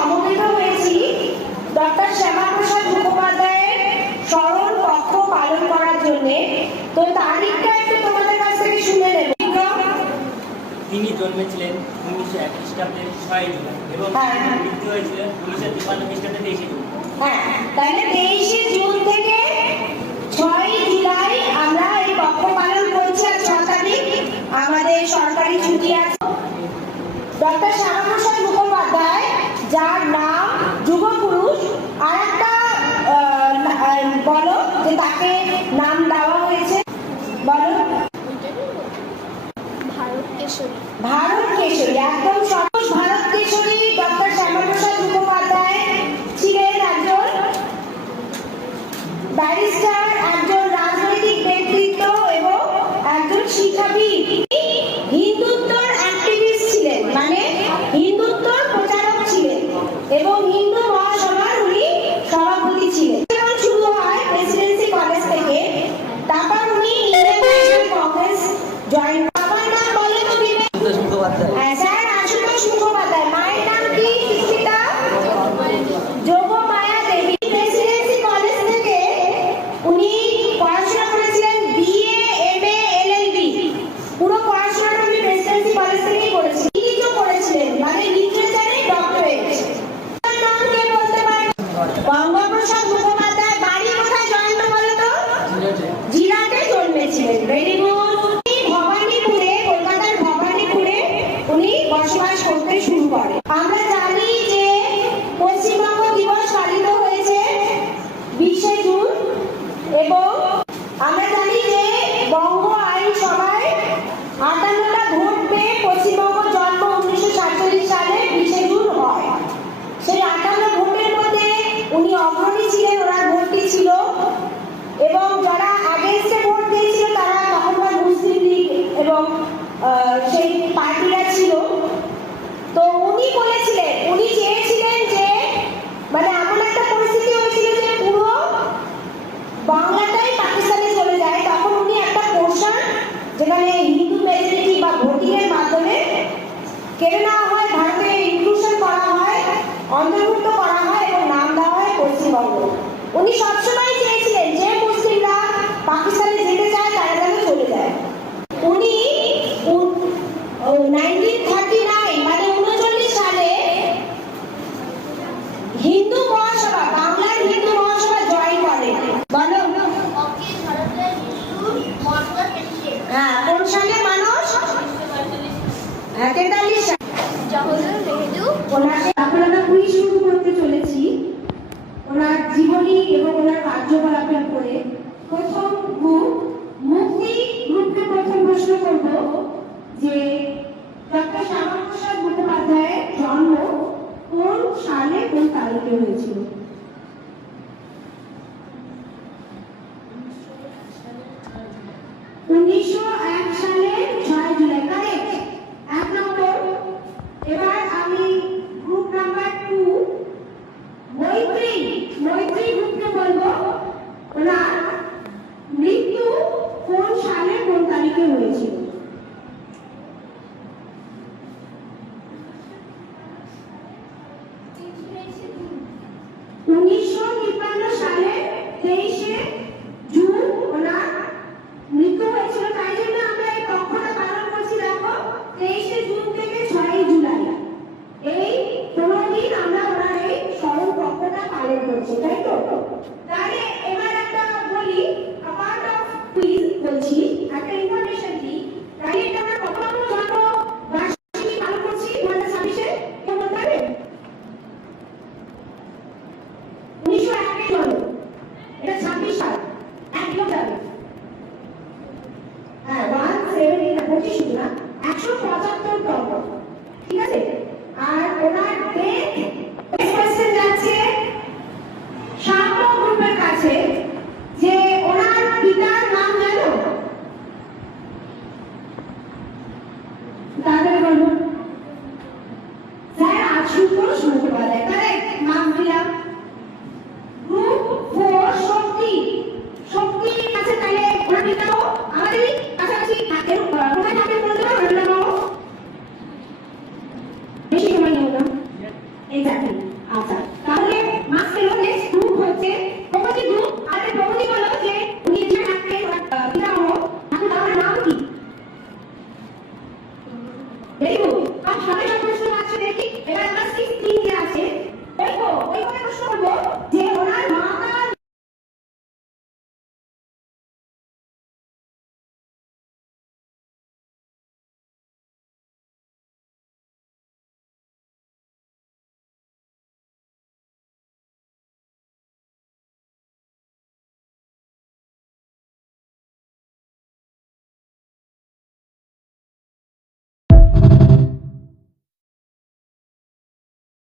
সমবেত হয়েছি ডক্টর শ্যামাপ্রসাদ মুখোপাধ্যায়ের স্মরণ পক্ষ পালন করার জন্য। তো তারিখটা একটু তোমাদের কাছ থেকে শুনে নেব। তিনি জন্মেছিলেন 1901 খ্রিস্টাব্দের 6 জুলাই এবং মৃত্যু হয়েছিল 1953 খ্রিস্টাব্দের 23 জুন। হ্যাঁ, তাহলে 23 জুন থেকে 6 জুলাই আমরা এই পক্ষ পালন করছি। আর 6 তারিখ আমাদের সরকারি ছুটি আছে। ডক্টর শ্যামাপ্রসাদ মুখোপাধ্যায়, যার নাম যুগপুরুষ, আর একটা বলো যে তাকে নাম দেওয়া হয়েছে, বলো। ভারত কেশরী। ভারত কেশরী, একদম সঠিক। ভারত কেশরী ডক্টর শ্যামাপ্রসাদ মুখোপাধ্যায় ছিলেন একজন ব্যারিস্টার, একজন রাজনৈতিক ব্যক্তিত্ব এবং একজন শিক্ষাবিদ। হিন্দুত্বর অ্যাক্টিভিস্ট ছিলেন, মানে হিন্দুত্বর প্রচারক ছিলেন এবং হিন্দু মহাসভার উনি সভাপতি ছিলেন। শুরু হয় প্রেসিডেন্সি কলেজ থেকে, তারপর উনি ইন্ডিয়ান ন্যাশনাল কংগ্রেস জয়েন। বাবার নাম বলে তো হ্যাঁ স্যার, আশুতোষ মুখোপাধ্যায়। মায়ের নাম কি? সুস্মিতা যোগমায়া দেবী। প্রেসিডেন্সি কলেজ থেকে উনি পড়াশোনা করেছিলেন বিএ, এমএ, এলএলবি। পুরো পড়াশোনাটা উনি প্রেসিডেন্সি কলেজ থেকেই করেছিলেন। লিটারেচার করেছিলেন, মানে লিটারেচারে ডক্টরেট। নাম কে বলতে পারেন? বঙ্গপ্রসাদ মুখোপাধ্যায়। বাড়ি কোথায় জয়ন্ত বলো তো? জিরাটে জন্মেছিলেন। Very good. ভবানীপুরে, কলকাতার ভবানীপুরে উনি বসবাস করতে শুরু করেন। আমরা জানি যে পশ্চিমবঙ্গ দিবস পালিত হয়েছে 20শে জুন এবং আমরা জানি যে বঙ্গ আইনসভায় 58টা ভোট পেয়ে পশ্চিমবঙ্গ জন্ম 1947 সালে 20শে জুন হয়। সেই 58 ভোটের মধ্যে উনি অগ্রণী ছিলেন, ওনার ভোটটি ছিল। এবং যারা আগেস্টে ভোট দিয়েছিল তারা তখনকার মুসলিম লীগ এবং সেই পার্টিরা ছিল। তো উনি বলেছিলেন, উনি চেয়েছিলেন যে মানে এমন একটা পরিস্থিতি হয়েছিল যে পুরো বাংলাটাই পাকিস্তানে চলে যায়। তখন উনি একটা পোর্শন, যেখানে হিন্দু মেজরিটি বা ভোটিং এর মাধ্যমে কেড়ে নেওয়া হয়, ভারতে ইনক্লুশন করা হয়, অন্তর্ভুক্ত করা হয় এবং নাম দেওয়া হয় পশ্চিমবঙ্গ। উনি সবসময় চেয়েছিলেন যে মুসলিমরা পাকিস্তানে যেতে চায় তারা যেন চলে যায়। উনি 1939 মানে 39 সালে হিন্দু মহাসভা, বাংলার হিন্দু মহাসভা জয়েন করেন। বলো। হ্যাঁ, কোন সালে মানুষ? 43 সালে। জওহরলাল নেহেরু। ওনাকে আমরা কুইজ শুরু করতে চলেছি ওনার জীবনী এবং ওনার কার্যকলাপের উপরে। প্রথম মুক্তি গ্রুপকে প্রথম প্রশ্ন করব যে ডক্টর শ্যামাপ্রসাদ মুখোপাধ্যায়ের জন্ম কোন সালে, কোন তারিখে হয়েছিল? উনিশশো 1 সালে 6 জুলাই। কারেক্ট, 1 নম্বর। এবার আমি গ্রুপ নাম্বার 2 মৈত্রী গ্রুপকে বলবো ওনার মৃত্যু কোন সালে, কোন তারিখে হয়েছিল? উনিশশো 53 সালে 23শে জুন ওনার মৃত্যু হয়েছিল। তাই জন্য আমরা এই পক্ষটা পালন করছি। দেখো, 23শে জুন থেকে 6 জুলাই, এই 15 দিন আমরা ওনার এই স্মরণ পক্ষটা পালন করছি, তাই তো? তাহলে এবার একটা বলি, পার্ট অফ কুইজ বলছি, একটা ইনফরমেশন দিই। তাহলে এটা আমরা কত নম্বর জন্ম বার্ষিকী পালন করছি 2026-এ? কেউ বলতে পারবে? 1901 জন্ম, এটা 26 সাল, একদম যাবে। হ্যাঁ, 170 শুধু না, 175তম, ঠিক আছে? আর ওনার ডেট কোশ্চেন যাচ্ছে সাম্য গ্রুপের কাছে যে ওনার পিতার নাম জানো? তাদের বলবো স্যার আশুতোষ মুখোপাধ্যায়। কারেক্ট, নাম দিলাম। গ্রুপ 4 শক্তি আছে। তাহলে ওনার পিতাও আমাদেরই কাছাকাছি থাকেন। কোথায় থাকেন বলতে পারবেন? বেশি সময় নেব না। Exactly. দেখুন আর সামনে প্রশ্ন আছে দেখি এবার আমরা 16 যে আছে দেখো ওইখানে প্রশ্ন করবো